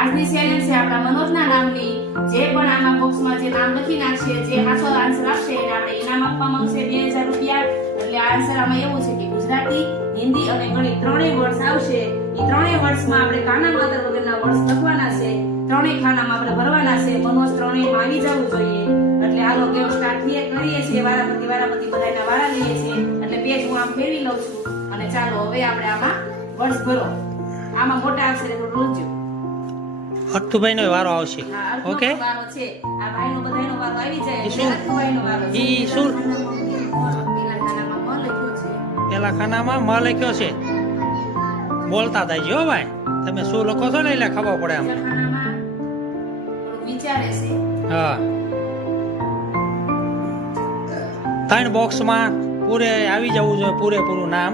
આજની ચેલેન્જ છે આપણા મનોજના નામની. જે પણ આમાં બોક્સમાં જે નામ લખી નાખશે, જે સાચો આન્સર આપશે એને આપણે ઇનામ આપવા માંગશે 2000 રૂપિયા. એટલે આ આન્સર આમાં એવું છે કે ગુજરાતી, હિન્દી અને ગણિત ત્રણેય વર્ડ્સ આવશે. એ ત્રણેય વર્ડ્સમાં આપણે કાના માતર વગરના વર્ડ્સ લખવાના છે. ત્રણેય ખાનામાં આપણે ભરવાના છે. મનોજ ત્રણેયમાં આવી જવું જોઈએ. એટલે હાલો કેવો સ્ટાર્ટ કરીએ છીએ. વારાફરતી બધાના વારા લઈએ છીએ. એટલે પેજ હું આમ ફેરવી લઉં છું અને ચાલો હવે આપણે આમાં વર્ડ્સ ભરો. આમાં મોટા અક્ષરે લખજો. અર્થુભાઈ નો વારો આવશે. ઓકે, વારો છે. આ ભાઈનો બધાયનો વારો આવી જાય એટલે અર્થુભાઈનો વારો છે. ઈ શું પેલા ખાનામાં મ લખ્યો છે. પેલા ખાનામાં મ લખ્યો છે. બોલતા થાય હો ભાઈ. તમે શું લખો છો ને એટલે ખબર પડે આમ. બીજા ખાનામાં થોડું વિચારે છે. હા, 3 બોક્સમાં પૂરે આવી જવું જોઈએ. પૂરેપૂરું નામ,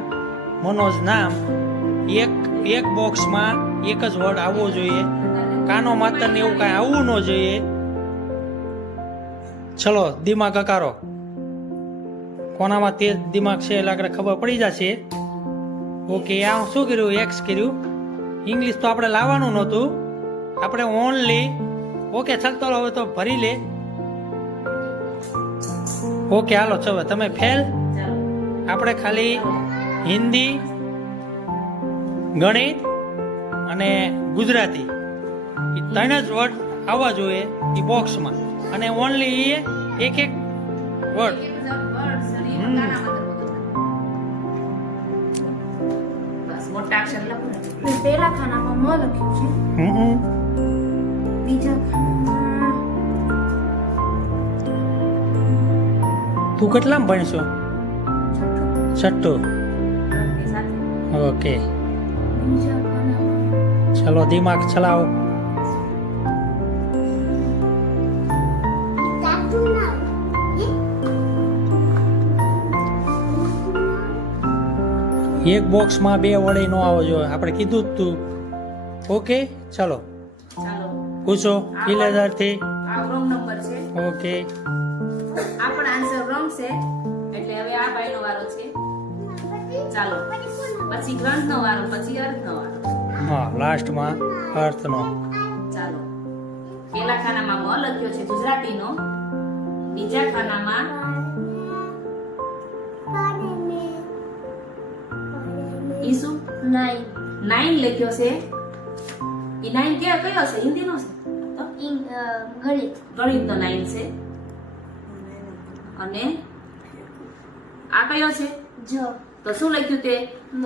મનોજ નામ. એક બોક્સમાં એક જ વર્ડ આવવો જોઈએ. કાનો માતર ને એવું કઈ આવવું ન જોઈએ. ચલો દિમાગ અકારો. કોનામાં તેજ દિમાગ છે એટલે આગળ ખબર પડી જશે. ઓકે, આ શું કર્યું? એક્સ કર્યું. ઇંગ્લિશ તો આપણે લાવવાનું નહોતું, આપણે ઓનલી. ઓકે ચાલતો હવે તો ભરી લે. ઓકે હાલો, ચલો તમે ફેલ. આપણે ખાલી હિન્દી, ગણિત અને ગુજરાતી એ 3 જ વર્ડ આવવા જોઈએ એ બોક્સમાં. અને ઓનલી એક વર્ડ. મોટા અક્ષર લખો. પેલા ખાનામાં મ લખ્યું છે. બીજા ખાનામાં તું કેટલામાં ભણશો? છઠ્ઠું. ઓકે, બીજા ખાનામાં ચલો દિમાગ ચલાવો. એક બોક્સમાં 2 વડે નો આવવો જોઈએ. આપણે કીધું જ તું. ઓકે ચાલો ચાલો પૂછો. 1000 થી. આ રોંગ નંબર છે. ઓકે, આ પણ આન્સર રોંગ છે. એટલે હવે આ ભાઈનો વારો છે. ચાલો પછી ગ્રંથનો વારો, પછી અર્થનો વારો. હા, લાસ્ટમાં અર્થનો. ચાલો પેલા ખાનામાં મ લખ્યો છે ગુજરાતીનો. બીજા ખાનામાં ઈ શું 9 9 લખ્યો છે. ઈ 9 કયો છે? હિન્દીનો છે તો ગણિત ગણિતનો 9 છે. અને આ કયો છે? જ તો શું લખ્યું તે? મ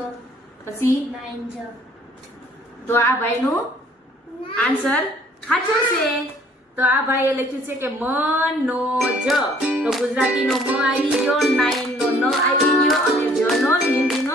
પછી 9 જ તો આ ભાઈનો આન્સર સાચો છે. તો આ ભાઈએ લખ્યું છે કે મનોજ. તો ગુજરાતીનો મ આવી ગયો, 9 નો ન આવી ગયો અને જ નો હિન્દીનો